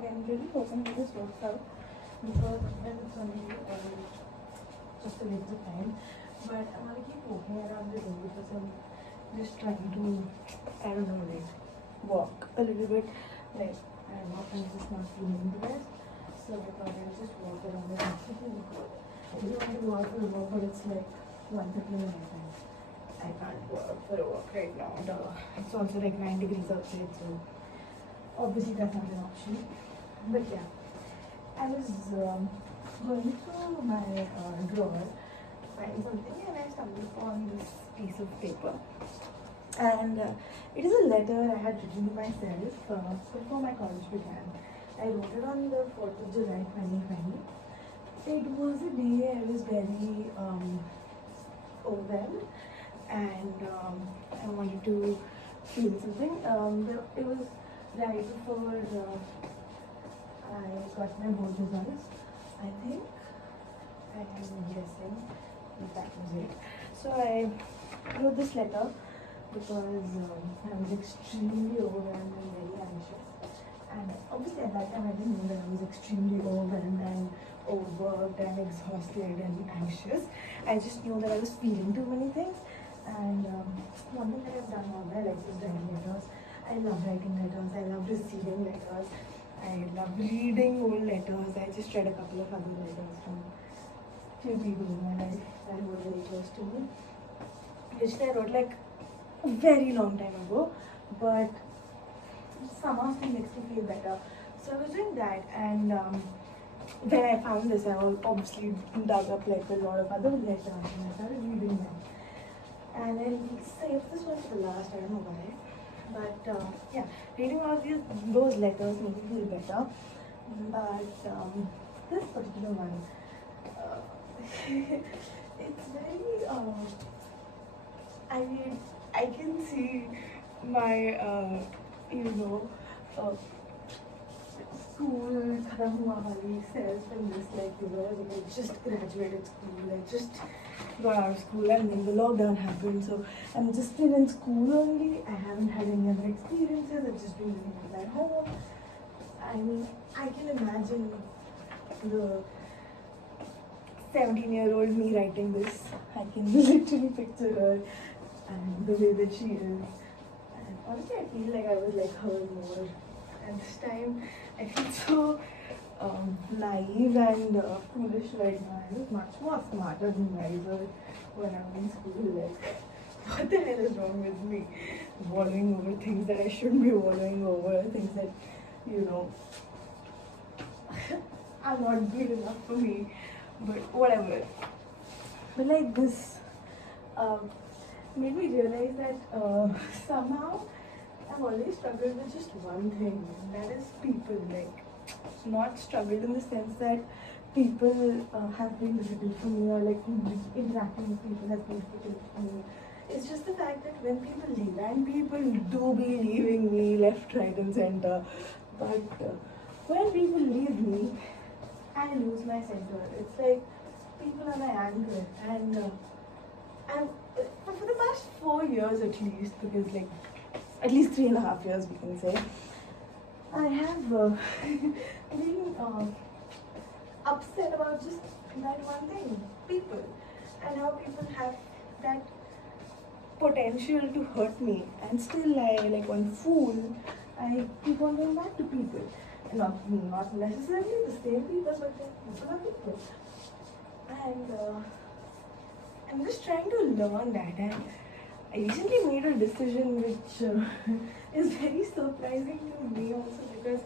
vlog and really hoping that this works out because it's only just a little time. But I'm gonna keep walking around the room because I'm just trying to, I don't know, like walk a little bit. Like I'm just not feeling the best. So I thought I'll just walk around the room. I really want to go out for a walk, but it's like 1:30 in the night. I can't go out for a walk right now. It's also like 9 degrees outside, so obviously that's not an option. But yeah, I was going through my drawer to find something and I stumbled upon this piece of paper. And it is a letter I had written to myself before my college began. I wrote it on the 4th of July 2020. It was a day I was very overwhelmed and I wanted to feel something. It was right before I got my board results, I think. I am guessing if that was it. So I wrote this letter because I was extremely overwhelmed and very anxious. And obviously at that time I didn't know that I was extremely overwhelmed and overworked and exhausted and anxious. I just knew that I was feeling too many things. And one thing that I've done all my life is writing letters. I love writing letters. I love receiving letters. I love reading old letters. I just read a couple of other letters from few people in my life that were very close to me, which I wrote like a very long time ago, but somehow still makes me feel better. So I was doing that, and when I found this, I obviously dug up like a lot of other letters and I started reading them. And then saved this one for the last, I don't know why. But yeah, reading all those letters made me feel better. But this particular one, it's very, I mean, I can see my, school khatam hua wali self in this, like, like I just graduated school, I just got out of school and then the lockdown happened, so I'm just still in school only. I haven't had any other experiences. I've just been living at home. I mean, I can imagine the 17-year-old me writing this. I can literally picture her and the way that she is. And honestly, I feel like I was like her more. And this time, I feel so naive and foolish right now. I was much more smarter than wiser when I was in school. Like, what the hell is wrong with me? Wallowing over things that I shouldn't be wallowing over, things that, are not good enough for me. But whatever. But like this made me realize that somehow I've always struggled with just one thing, and that is people. Like, not struggled in the sense that people have been difficult for me, or like interacting with people has been difficult for me. It's just the fact that when people leave, and people do be leaving me left, right, and center, but when people leave me, I lose my center. It's like people are my anchor, and for the past 4 years at least, because like at least 3.5 years we can say, I have been upset about just that one thing, people, and how people have that potential to hurt me, and still I, like one fool, I keep on going back to people. Not necessarily the same people, but people are people. And I'm just trying to learn that, and I recently made a decision which is very surprising to me also, because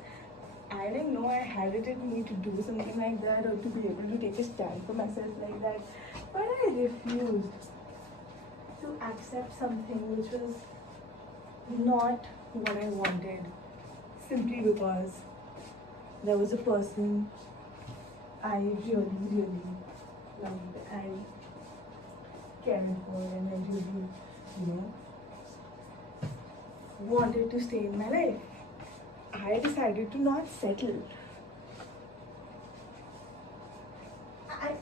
I didn't know I had it in me to do something like that, or to be able to take a stand for myself like that. But I refused to accept something which was not what I wanted, simply because there was a person I really, really loved and cared for, and I really, wanted to stay in my life. I decided to not settle.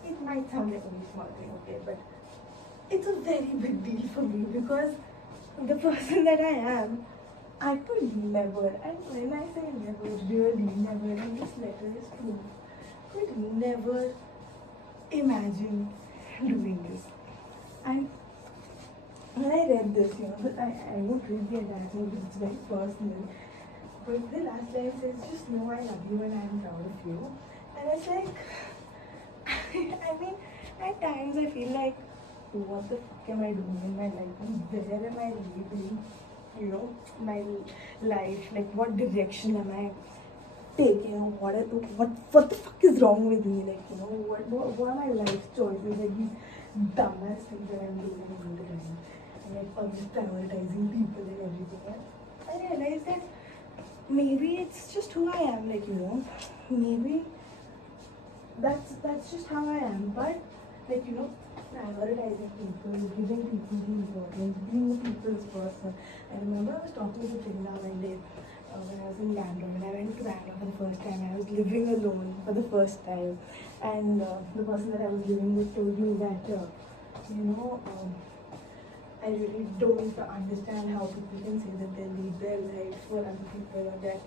It might sound like a very small thing, okay, but it's a very big deal for me, because the person that I am, I could never, and when I say never, really never, and this letter is true, could never imagine doing this. And when I read this, I won't read the entire thing because it's very personal. But the last line says, just know I love you and I am proud of you. And it's like, I mean, at times I feel like, what the fuck am I doing in my life? And where am I leading, my life? Like, what direction am I taking? What the fuck is wrong with me? Like, what are my life choices? Like, these dumbass things that I'm doing all the time. And like, I'm just prioritizing people and everything. And I realized that maybe it's just who I am, like, maybe that's just how I am. But, like, prioritizing people, giving people the importance, being a people's person. I remember I was talking to Trina one day when I was in Bangalore, and I went to Bangalore for the first time. I was living alone for the first time, and the person that I was living with told me that, I really don't understand how people can say that they lead their life for other people, or that,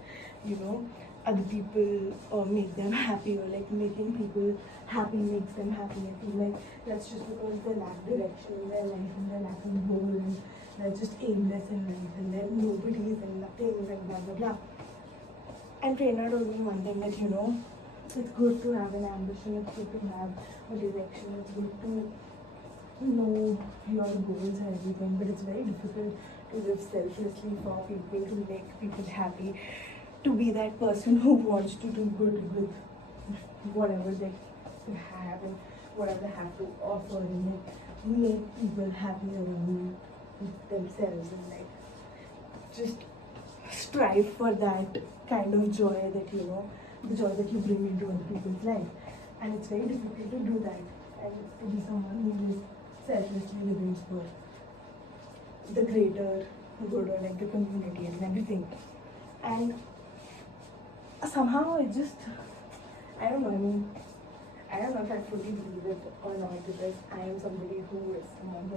other people make them happy, or like making people happy makes them happy. I feel like that's just because they lack direction in their life and they lack a goal and they're just aimless in life and they're nobodies and nothing and blah blah blah. And trainer told me one thing that, it's good to have an ambition, it's good to have a direction, it's good to know your goals and everything, but it's very difficult to live selflessly for people, to make people happy, to be that person who wants to do good with whatever they have and whatever they have to offer, and make people happy around themselves, and like just strive for that kind of joy that, the joy that you bring into other people's life. And it's very difficult to do that, and to be someone who is selflessly living for the greater good, or like the community and everything. And somehow I don't know, I don't know if I fully believe it or not, because I am somebody who is someone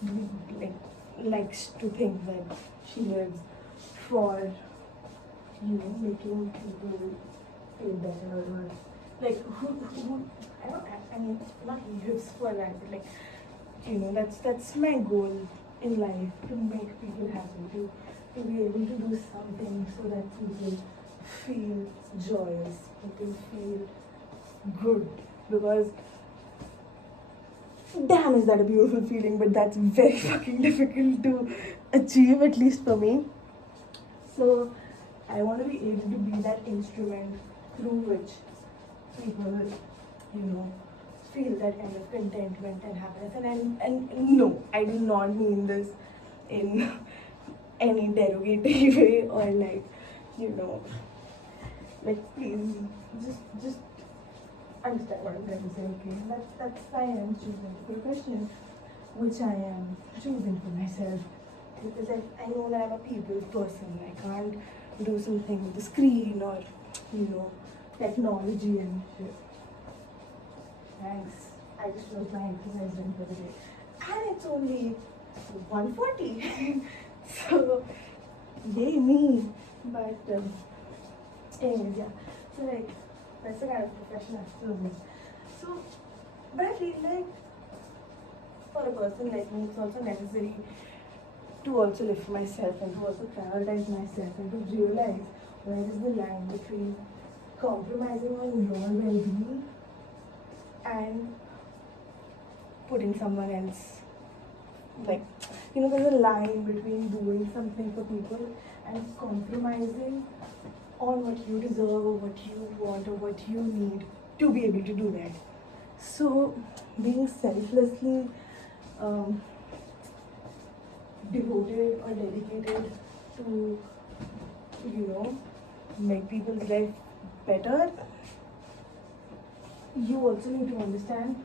who likes to think that she lives for, making people feel better, or like I mean, not lives for that, but like, that's my goal in life, to make people happy, to be able to do something so that people feel joyous, people feel good, because damn, is that a beautiful feeling, but that's very fucking difficult to achieve, at least for me. So I want to be able to be that instrument through which people, feel that kind of contentment and happiness. And no, I do not mean this in any derogatory way, or like, like, please just understand what I'm trying to say, okay? That's why I'm choosing the profession which I am choosing for myself, because I know that I'm a people person. I can't do something with the screen or, technology and shit. Thanks. I just closed my exercise room for the day. And it's only 1:40. So, yay me. But, anyways, yeah. So, like, that's the kind of profession I've chosen. So, but I feel like for a person like me, it's also necessary to also live for myself, and to also prioritize myself, and to realize where is the line between compromising on your well-being and putting someone else, like, there's a line between doing something for people and compromising on what you deserve, or what you want, or what you need to be able to do that. So being selflessly devoted or dedicated to, make people's life better, you also need to understand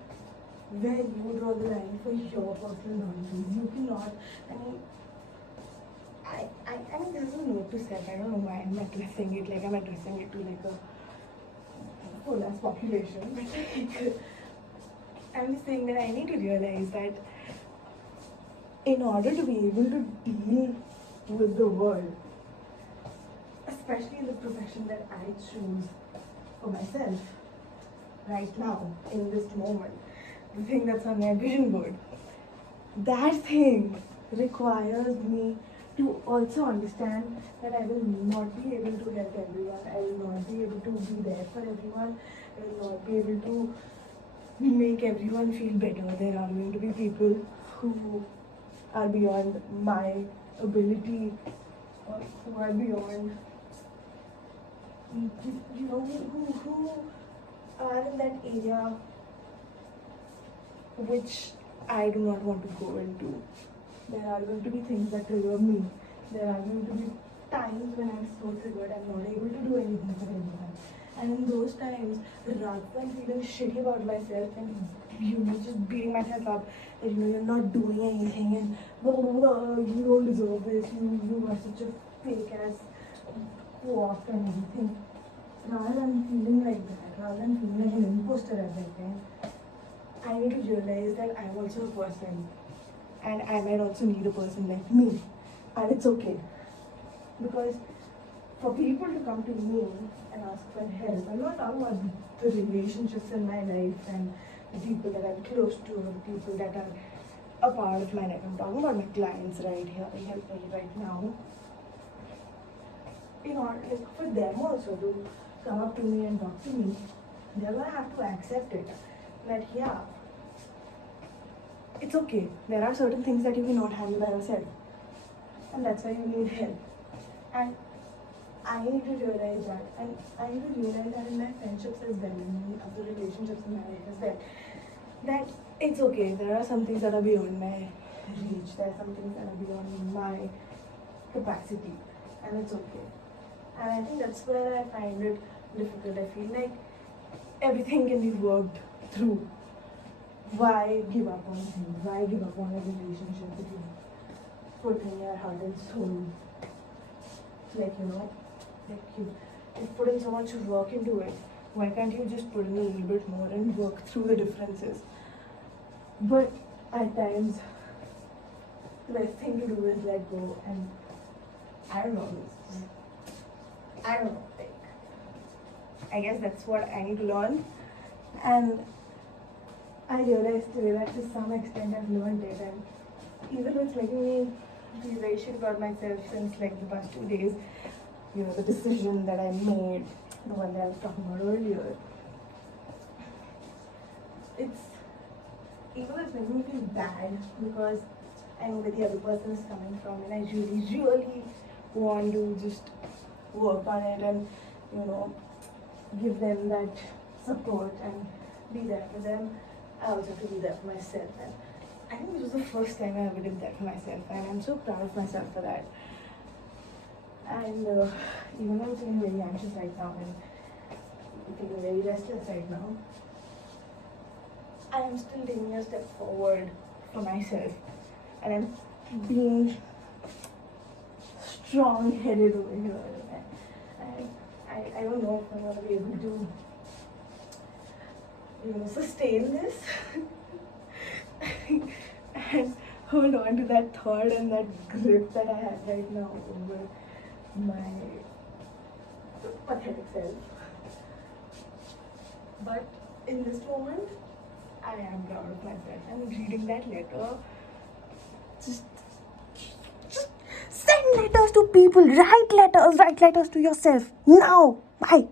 where you draw the line for your personal boundaries. You cannot, I mean, this is a note to self. I don't know why I'm addressing it like I'm addressing it to like a full-ass population. But like, I'm just saying that I need to realize that in order to be able to deal with the world, especially in the profession that I choose for myself right now, in this moment, the thing that's on my vision board, that thing requires me to also understand that I will not be able to help everyone, I will not be able to be there for everyone, I will not be able to make everyone feel better. There are going to be people who are beyond my ability, or who are beyond, who are in that area which I do not want to go into. There are going to be things that trigger me. There are going to be times when I'm so triggered I'm not able to do anything for anyone. And in those times, rather than feeling shitty about myself and just beating myself up that you're not doing anything and blah, blah, blah, you don't deserve this, you are such a fake ass co-op and everything. Rather than feeling like that, rather than feeling like an imposter at that time, I need to realize that I'm also a person and I might also need a person like me, and it's okay. Because for people to come to me and ask for help, I'm not talking about the relationships in my life and the people that I'm close to or the people that are a part of my life. I'm talking about my clients right here, right now. In order, like, for them also to come up to me and talk to me, they're gonna have to accept it. That yeah, it's okay. There are certain things that you cannot handle by yourself, and that's why you need help. And I need to realize that, and I need to realize that in my friendships as well, in other relationships in my life as well, that it's okay. There are some things that are beyond my reach. There are some things that are beyond my capacity, and it's okay. And I think that's where I find it difficult. I feel like everything can be worked through. Why give up on things? Why give up on a relationship that you put in your heart and soul? Like you've put in so much work into it. Why can't you just put in a little bit more and work through the differences? But at times, the best thing to do is let go, and I don't know. Like, I guess that's what I need to learn, and I realized today that to some extent I've learned it, and even though it's making me feel very shit about myself since like the past 2 days, the decision that I made, the one that I was talking about earlier, even though it's making me feel bad because I know where the other person is coming from, and I really, really want to just work on it and give them that support and be there for them. I also have to be there for myself, and I think this was the first time I ever did that for myself, and I'm so proud of myself for that. And even though I'm feeling very anxious right now and feeling very restless right now, I am still taking a step forward for myself, and I'm being strong-headed over here. I don't know if I'm going to be able to sustain this and hold on to that thought and that grip that I have right now over my pathetic self. But in this moment, I am proud of myself. And reading that letter, just send letters to people, write letters to yourself now. Bye.